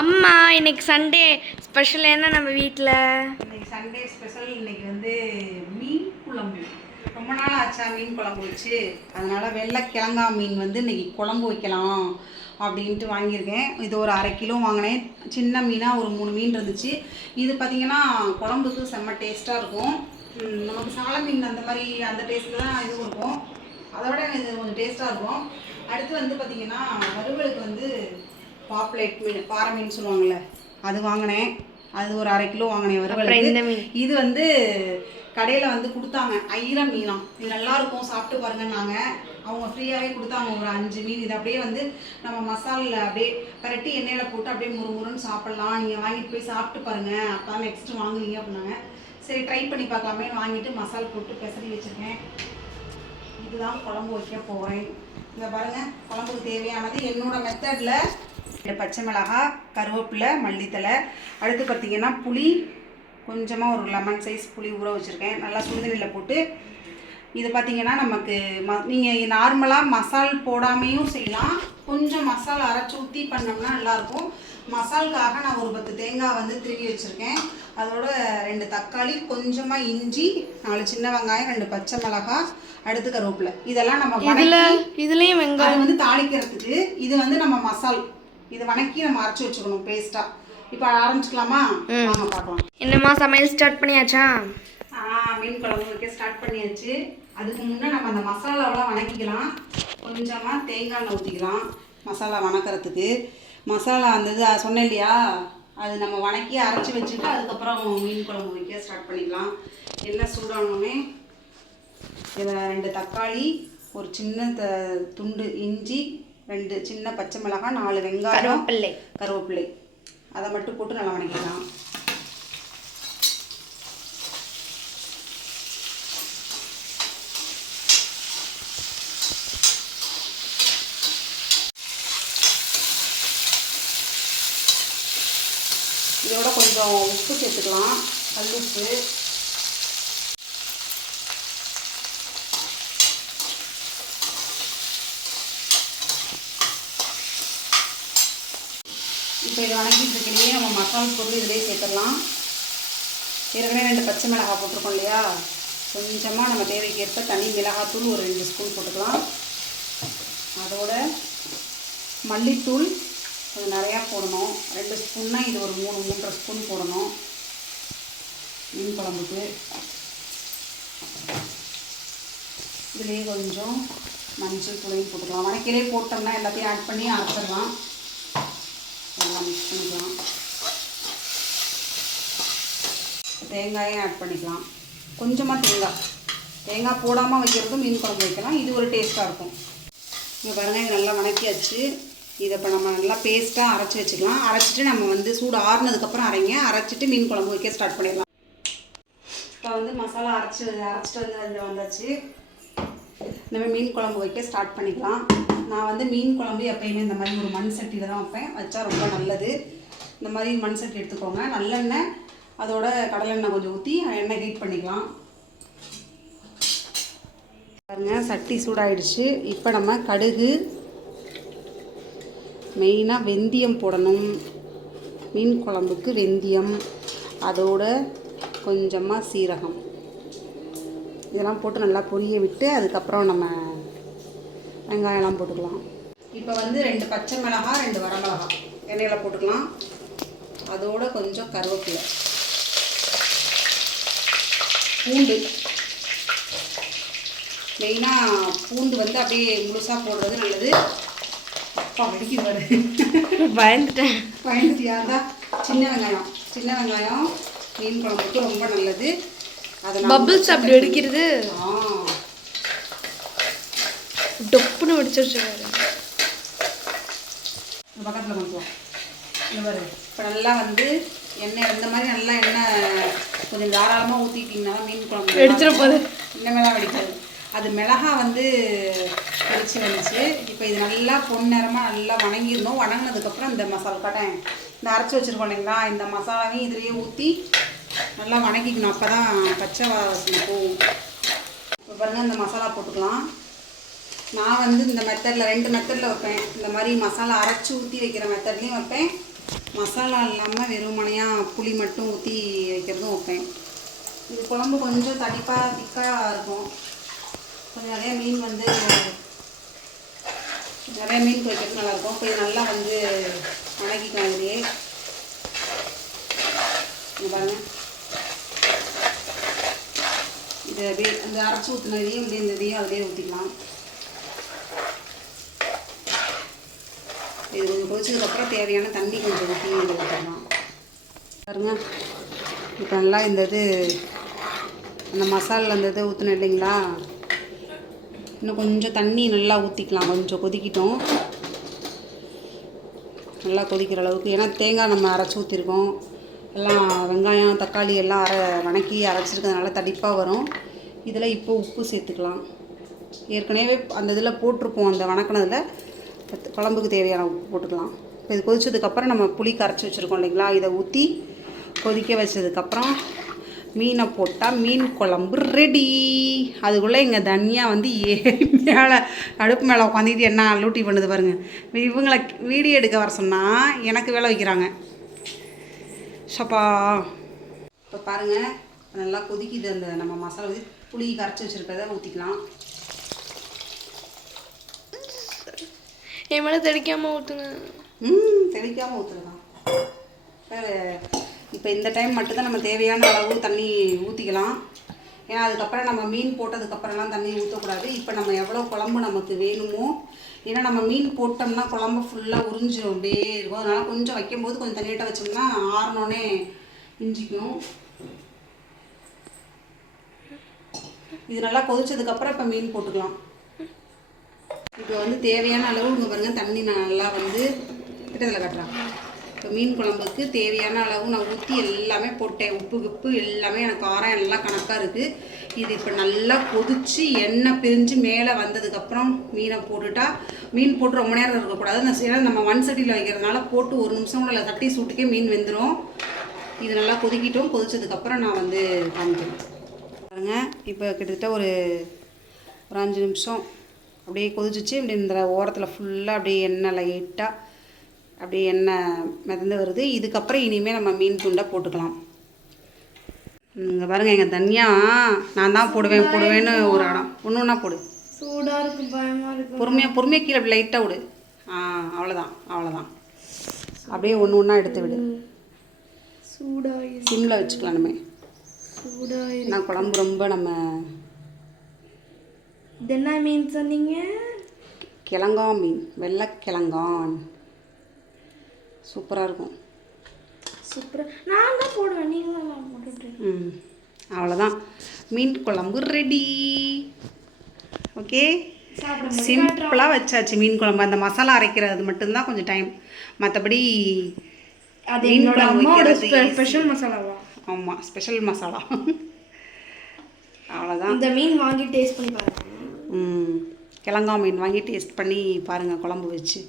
அம்மா இன்னைக்கு Sunday special என்ன நம்ம வீட்டில் இன்னைக்கு சண்டே ஸ்பெஷல் இன்னைக்கு வந்து மீன் குழம்பு. ரொம்ப நாள் ஆச்சா மீன் குழம்பு வச்சு. அதனால் வெள்ளை கிழங்கா மீன் வந்து இன்னைக்கு குழம்பு வைக்கலாம் அப்படின்ட்டு வாங்கியிருக்கேன். இது ஒரு அரை கிலோ வாங்கினேன். சின்ன மீனாக ஒரு மூணு மீன் இருந்துச்சு. இது பார்த்தீங்கன்னா குழம்புக்கு செம்ம டேஸ்ட்டாக இருக்கும். நமக்கு சால மீன் அந்த மாதிரி அந்த டேஸ்ட்டில் தான் இதுவும் இருக்கும். அதை விட இது கொஞ்சம் டேஸ்ட்டாக இருக்கும். அடுத்து வந்து பார்த்தீங்கன்னா வறுவலுக்கு வந்து பாப்லேட் மீன் பாறை மீன் சொல்லுவாங்கள்ல அது வாங்கினேன். அது ஒரு அரை கிலோ வாங்கினேன் இது வந்து கடையில் வந்து கொடுத்தாங்க. ஐர மீனாம் இது நல்லா இருக்கும் சாப்பிட்டு பாருங்கன்னாங்க. அவங்க ஃப்ரீயாகவே கொடுத்தாங்க ஒரு அஞ்சு மீன். இது அப்படியே வந்து நம்ம மசாலில் அப்படியே பரட்டி எண்ணெயில் போட்டு அப்படியே முறு முறுன்னு சாப்பிட்லாம். நீங்கள் வாங்கிட்டு போய் சாப்பிட்டு பாருங்க. அப்போ நெக்ஸ்ட் வாங்குவீங்க அப்படின்னாங்க. சரி ட்ரை பண்ணி பார்க்கலாமே. வாங்கிட்டு மசால் போட்டு பெசரி வச்சுருக்கேன். இதுதான் குழம்பு வைக்க போகிறேன் இங்க பாருங்க குழம்புக்கு தேவையானது என்னோட மெத்தடில் பச்சை மிளகாய் கருவேப்பிலை மல்லித்தலை அடுத்து பார்த்தீங்கன்னா புளி கொஞ்சமாக ஒரு லெமன் சைஸ் புளி ஊற வச்சுருக்கேன். நல்லா சுடுதண்ணியில் போட்டு. இது பார்த்தீங்கன்னா நமக்கு ம நீங்கள் நார்மலாக மசால் போடாமையும் செய்யலாம். கொஞ்சம் மசாலா அரைச்சி ஊற்றி பண்ணோம்னா நல்லாயிருக்கும். மசாலுக்காக நான் ஒரு பத்து தேங்காய் வந்து திருவி வச்சுருக்கேன். அதோட ரெண்டு தக்காளி கொஞ்சமாக இஞ்சி நாலு சின்ன வெங்காயம் ரெண்டு பச்சை மிளகாய் அடுத்து கருவேப்பிலை. இதெல்லாம் நம்ம இதில் இதுலேயும் வெங்காயம் வந்து தாளிக்கிறதுக்கு இது வந்து நம்ம மசால். இது வணக்கி நம்ம அரைச்சி வச்சுக்கணும் பேஸ்ட்டாக இப்போ ஆரம்பிச்சுக்கலாமா? வாங்க பார்க்கலாம். என்னம்மா சமையல் ஸ்டார்ட் பண்ணியாச்சா? ஆ, மீன் குழம்பு வைக்க ஸ்டார்ட் பண்ணியாச்சு. அதுக்கு முன்னே நம்ம அந்த மசாலாவெல்லாம் வணக்கிக்கலாம். கொஞ்சமாக தேங்காய் எண்ணெய் ஊற்றிக்கலாம் மசாலா வணக்கிறதுக்கு. மசாலா அந்த இது சொன்னேன் இல்லையா? அது நம்ம வணக்கி அரைச்சி வச்சுட்டு அதுக்கப்புறம் மீன் குழம்பு வைக்க ஸ்டார்ட் பண்ணிக்கலாம். எண்ணெய் சூடானோடனே இதில் ரெண்டு தக்காளி ஒரு சின்ன த துண்டு இஞ்சி ரெண்டு சின்ன பச்சை மிளகாய் நாலு வெங்காயம் கருவேப்பிள்ளை. கருவேப்பிலை அதை மட்டும் போட்டு நல்லா வணக்கிக்கலாம் இதோட கொஞ்சம் உப்பு சேர்த்துக்கலாம். கல் உப்பு இப்போ இதை வணங்கிட்டு நம்ம மசாலா பொருள் இதிலே சேர்த்துடலாம். ஏற்கனவே ரெண்டு பச்சை மிளகாய் போட்டிருக்கோம் இல்லையா? கொஞ்சமாக நம்ம தேவைக்கேற்ப தனி மிளகாத்தூள் ஒரு ரெண்டு ஸ்பூன் போட்டுக்கலாம். அதோட மல்லித்தூள் கொஞ்சம் நிறையா போடணும். ரெண்டு ஸ்பூன்னா இது ஒரு மூணு மூன்றரை ஸ்பூன் போடணும். மீன் குழம்புக்கு. இதுலேயே கொஞ்சம் மஞ்சள் தூளையும் போட்டுக்கலாம். வணக்கிலே போட்டோம்னா எல்லாத்தையும் ஆட் பண்ணி அரைச்சிடலாம் எல்லாம் மிக்ஸ் பண்ணிக்கலாம் தேங்காயும் ஆட் பண்ணிக்கலாம். கொஞ்சமாக தேங்காய். தேங்காய் போடாமல் வைக்கிறதும் மீன் குழம்பு வைக்கலாம். இது ஒரு டேஸ்ட்டாக இருக்கும். இங்கே பாருங்கள் இது நல்லா வணக்கியாச்சு. இதை இப்போ நம்ம நல்லா பேஸ்ட்டாக அரைச்சி வச்சுக்கலாம். அரைச்சிட்டு நம்ம வந்து சூடு ஆறுனதுக்கப்புறம் அரைங்க. அரைச்சிட்டு மீன் குழம்பு வைக்க ஸ்டார்ட் பண்ணிடலாம். இப்போ வந்து மசாலா அரைச்சி அரைச்சிட்டு வந்து வந்து வந்தாச்சு. இந்த மாதிரி மீன் குழம்பு வைக்க ஸ்டார்ட் பண்ணிக்கலாம். நான் வந்து மீன் குழம்பு எப்பயுமே இந்த மாதிரி ஒரு மண் சட்டியில் தான் வைப்பேன். வச்சா ரொம்ப நல்லது. இந்த மாதிரி மண் சட்டி எடுத்துக்கோங்க. நல்லெண்ணெய் அதோட கடலெண்ணெய் கொஞ்சம் ஊற்றி எண்ணெய் ஹீட் பண்ணிக்கலாம். பாருங்க சட்டி சூடாயிடுச்சு. இப்போ நம்ம கடுகு மெயினாக வெந்தயம் போடணும். மீன் குழம்புக்கு வெந்தயம் அதோட கொஞ்சமாக சீரகம். இதெல்லாம் போட்டு நல்லா பொரிய விட்டு அதுக்கப்புறம் நம்ம வெங்காயம்லாம் போட்டுக்கலாம். இப்போ வந்து ரெண்டு பச்சை மிளகா ரெண்டு வரமிளகா எண்ணெயில் போட்டுக்கலாம். அதோட கொஞ்சம் கருவேப்பிலை. பூண்டு. மெயினாக பூண்டு வந்து அப்படியே முழுசாக போடுறது நல்லது. அப்பா பாரு. பயந்துட்டேன். பயந்துட்டியா? தான் சின்ன வெங்காயம். சின்ன வெங்காயம் மீன் குழம்புக்கு ரொம்ப நல்லது. அதை பபிள்ஸ் அப்படி வெடிக்கிறது? ஆ. டொப்புன்னு வெடிச்சிருச்சு பக்கத்தில் கொஞ்சம் இந்த பாரு. இப்போ நல்லா வந்து எண்ணெய் இந்த மாதிரி நல்லா எண்ணெய் கொஞ்சம் தாராளமாக ஊற்றிட்டிங்கன்னா மீன் குழம்பு வெடிச்சிட போகுது. இனிமேலாம் வெடிக்காது. அது மிளகா வந்து வெடிச்சு வந்துச்சு. இப்போ இது நல்லா பொன்னிறமாக நல்லா வணங்கியிருந்தோம். வணங்கினதுக்கப்புறம் இந்த மசாலா கட்டேன் இந்த அரைச்சி வச்சுருக்கோம் இல்லைங்களா? இந்த மசாலாவையும் இதுலேயே ஊற்றி நல்லா வணக்கிக்கணும் அப்போ தான் பச்சை வாசனை போகும். இப்போ பாருங்கள் இந்த மசாலா போட்டுக்கலாம். நான் வந்து இந்த மெத்தடில் ரெண்டு மெத்தடில் வைப்பேன். இந்த மாதிரி மசாலா அரைச்சி ஊற்றி வைக்கிற மெத்தட்லேயும் வைப்பேன். மசாலா இல்லாமல் வெறுமனையாக புளி மட்டும் ஊற்றி வைக்கிறதும் வைப்பேன் இது குழம்பு கொஞ்சம் தடிப்பாக திக்காக இருக்கும். கொஞ்சம் நிறைய மீன் வந்து நிறைய மீன் வைக்கிறது நல்லாயிருக்கும் இப்போ நல்லா வந்து வணக்கிக்கலாம் இதுலேயே. பாருங்க. இது அப்படியே இந்த அரைச்சி ஊற்றினதையும் இப்படியே இந்த இதையும் அதிலே ஊற்றிக்கலாம் இது கொஞ்சம் கொதிச்சதுக்கப்புறம் தேவையான தண்ணி கொஞ்சம் ஊற்றி இதில் ஊற்றணும் பாருங்க. இப்போ நல்லா இந்த இது அந்த மசாலில் அந்த இதை ஊற்றினோம் இல்லைங்களா? இன்னும் கொஞ்சம் தண்ணி நல்லா ஊற்றிக்கலாம் கொஞ்சம் கொதிக்கிட்டோம். நல்லா கொதிக்கிற அளவுக்கு. ஏன்னா தேங்காய் நம்ம அரைச்சி ஊற்றிருக்கோம் எல்லாம் வெங்காயம் தக்காளி எல்லாம் அரை வணக்கி அரைச்சிருக்கிறதுனால தடிப்பாக வரும். இதில் இப்போ உப்பு சேர்த்துக்கலாம். ஏற்கனவே அந்த இதில் போட்டிருப்போம். அந்த வணக்கினதில் குழம்புக்கு தேவையான உப்பு போட்டுக்கலாம். இப்போ இது கொதித்ததுக்கப்புறம் நம்ம புளி கரைச்சி வச்சுருக்கோம் இல்லைங்களா? இதை ஊற்றி கொதிக்க வச்சதுக்கப்புறம் மீனை போட்டால் மீன் குழம்பு ரெடி அதுக்குள்ளே எங்கள் தனியா வந்து ஏறி மேலே அடுப்பு மேலே உட்காந்துட்டு என்ன லூட்டி பண்ணுது பாருங்க. இவங்களை வீடியோ எடுக்க வர சொன்னால் எனக்கு வேலை வைக்கிறாங்க. ஷப்பா. இப்போ பாருங்கள் நல்லா கொதிக்குது அந்த நம்ம மசாலா ஊற்றி புளி கரைச்சி வச்சுருக்கிறத ஊற்றிக்கலாம் என் மேலே தெளிக்காமல் ஊற்றுங்க ம் தெளிக்காமல் ஊற்றுறதான் இப்போ இந்த டைம் மட்டும்தான் நம்ம தேவையான அளவு தண்ணி ஊற்றிக்கலாம் ஏன்னா அதுக்கப்புறம் நம்ம மீன் போட்டதுக்கப்புறம்லாம் தண்ணி ஊற்றக்கூடாது இப்போ நம்ம எவ்வளோ குழம்பு நமக்கு வேணுமோ ஏன்னா நம்ம மீன் போட்டோம்னா குழம்பு ஃபுல்லாக உறிஞ்சிடும் அப்படியே இருக்கும். அதனால் கொஞ்சம் வைக்கும்போது கொஞ்சம் தண்ணியிட்ட வச்சோம்னா ஆறினோடனே இஞ்சிக்கும் இது நல்லா கொதிச்சதுக்கப்புறம் இப்போ மீன் போட்டுக்கலாம். இப்போ வந்து தேவையான அளவு இங்கே பாருங்கள் தண்ணி நான் நல்லா வந்து கிட்டத்தில் காட்டுறேன். இப்போ மீன் குழம்புக்கு தேவையான அளவு நான் ஊற்றி எல்லாமே போட்டேன். உப்பு கிப்பு எல்லாமே எனக்கு காரம் எல்லாம் கணக்காக இருக்குது இது இப்போ நல்லா கொதித்து எண்ணெய் பிரிஞ்சு மேலே வந்ததுக்கப்புறம் மீனை போட்டுட்டா மீன் போட்டு ரொம்ப நேரம் இருக்கக்கூடாது. நான் ஏன்னா நம்ம மண் சட்டியில் வைக்கிறதுனால போட்டு ஒரு நிமிஷம் கூட இல்லை தட்டி சூட்டுக்கே மீன் வெந்துடும் இது நல்லா கொதிக்கிட்டோம். கொதித்ததுக்கப்புறம் நான் வந்து காமிக்கிறேன். பாருங்கள் இப்போ கிட்டத்தட்ட ஒரு ஒரு அஞ்சு நிமிஷம் அப்படியே கொதிச்சிச்சு. இப்படி இந்த ஓரத்தில் ஃபுல்லாக அப்படியே எண்ணெய் லைட்டாக அப்படியே எண்ணெய் மிதந்து வருது. இதுக்கப்புறம் இனிமேல் நம்ம மீன் துண்டை போட்டுக்கலாம். இங்கே பாருங்கள் எங்கள் தனியா நான் தான் போடுவேன் போடுவேன்னு ஒரு இடம் ஒன்று ஒன்றா போடு. சூடாக இருக்கு பயமாக இருக்கு பொறுமையாக பொறுமையாக கீழே அப்படி லைட்டாக விடு. ஆ அவ்வளோதான் அவ்வளோதான் அப்படியே ஒன்று ஒன்றா எடுத்து விடு. சூடாக சிம்மில் வச்சுக்கலாம் நம்ம. சூடாக ஏன்னா குழம்பு ரொம்ப நம்ம இது என்ன மீன் சொன்னீங்க கிழங்கா மீன் வெள்ளைக்கிழங்கான் சூப்பராக இருக்கும். சூப்பராக நான் தான் போடுவேன். நீங்களும் போட்டுட்டு ம் அவ்வளோதான் மீன் குழம்பு ரெடி ஓகே சிம்பிளாக வச்சாச்சு மீன் குழம்பு. அந்த மசாலா அரைக்கிறது மட்டும்தான் கொஞ்சம் டைம் மற்றபடி மீன் குழம்பு வைக்கிறது ஸ்பெஷல் மசாலாவா? ஆமாம் ஸ்பெஷல் மசாலா. அவ்வளோதான் இந்த மீன் வாங்கி டேஸ்ட் பண்ணி பாருங்க. கிழங்கா மீன் வாங்கி டேஸ்ட் பண்ணி பாருங்கள் குழம்பு வச்சு.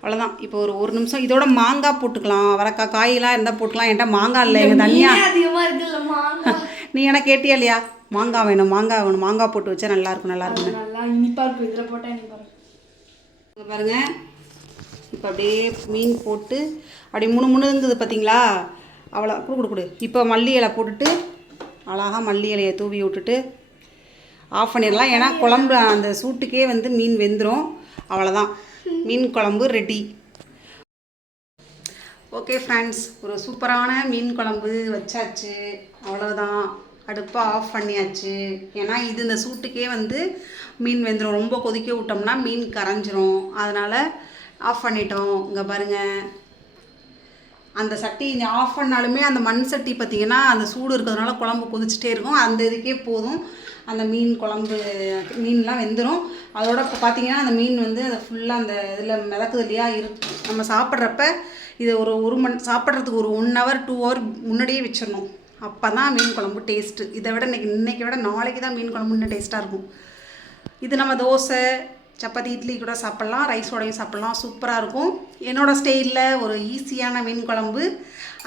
அவ்வளோதான் இப்போ ஒரு ஒரு நிமிஷம் இதோட மாங்காய் போட்டுக்கலாம். அவரைக்காய் காயெல்லாம் இருந்தால் போட்டுக்கலாம். என்கிட்ட மாங்காய் இல்லை எங்கள் தனியா. அதிகமாக இருக்குல்ல மாங்காய். நீ எனக்கு கேட்டியா இல்லையா? மாங்காய் வேணும் மாங்காய் வேணும். மாங்காய் போட்டு வச்சா நல்லா இருக்கும் நல்லா இருக்கும் நல்லா இனிப்பாக இருக்கும். இதில் போட்டால் இனிப்பாக பாருங்க. இப்போ அப்படியே மீன் போட்டு அப்படியே முணு முணுங்குது பார்த்தீங்களா அவ்வளோ கொடு கொடு கொடு. இப்போ மல்லி இலை போட்டுட்டு அழகாக மல்லி இலையை தூவி விட்டுட்டு ஆஃப் பண்ணிடலாம். ஏன்னா குழம்பு அந்த சூட்டுக்கே வந்து மீன் வெந்துடும் அவ்வளோதான் மீன் குழம்பு ரெடி ஓகே ஃப்ரெண்ட்ஸ் ஒரு சூப்பரான மீன் குழம்பு வச்சாச்சு. அவ்வளோதான் அடுப்பை ஆஃப் பண்ணியாச்சு. ஏன்னா இது இந்த சூட்டுக்கே வந்து மீன் வெந்துடும் ரொம்ப கொதிக்க விட்டோம்னா மீன் கரைஞ்சிரும். அதனால் ஆஃப் பண்ணிட்டோம். இங்கே பாருங்கள் அந்த சட்டி ஆஃப் பண்ணாலுமே அந்த மண் சட்டி பார்த்திங்கன்னா அந்த சூடு இருக்கிறதுனால குழம்பு கொதிச்சுட்டே இருக்கும். அந்த இதுக்கே போதும். அந்த மீன் குழம்பு மீன்லாம் வெந்துடும் அதோட இப்போ பார்த்தீங்கன்னா அந்த மீன் வந்து அதை ஃபுல்லாக அந்த இதில் மிதக்குது இல்லையா? இரு நம்ம சாப்பிட்றப்ப இது ஒரு ஒரு மணி சாப்பிட்றதுக்கு ஒரு ஒன் ஹவர் டூ ஹவர் முன்னாடியே வச்சிடணும். அப்போ தான் மீன் குழம்பு டேஸ்ட்டு இதை விட இன்னைக்கு இன்றைக்கி விட நாளைக்கு தான் மீன் குழம்பு இன்னும் டேஸ்ட்டாக இருக்கும். இது நம்ம தோசை சப்பாத்தி இட்லி கூட சாப்பிட்லாம். ரைஸோடையும் சாப்பிட்லாம். சூப்பராக இருக்கும். என்னோட ஸ்டைலில் ஒரு ஈஸியான மீன் குழம்பு.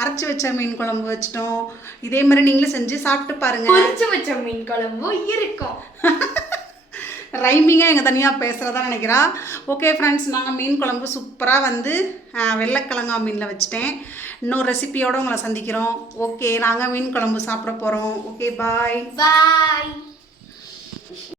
அரைச்சி வச்ச மீன் குழம்பு வச்சிட்டோம். இதே மாதிரி நீங்களும் செஞ்சு சாப்பிட்டு பாருங்கள் பொரிச்சு வச்ச மீன் குழம்பு இருக்கும். ரைமிங்காக எங்கள் தனியாக பேசுகிறதா நினைக்கிறா? ஓகே ஃப்ரெண்ட்ஸ் நாங்கள் மீன் குழம்பு சூப்பராக வந்து வெள்ளைக்கிழங்கா மீனில் வச்சுட்டேன். இன்னொரு ரெசிபியோடு உங்களை சந்திக்கிறோம். ஓகே நாங்கள் மீன் குழம்பு சாப்பிட போகிறோம் ஓகே பாய் பாய்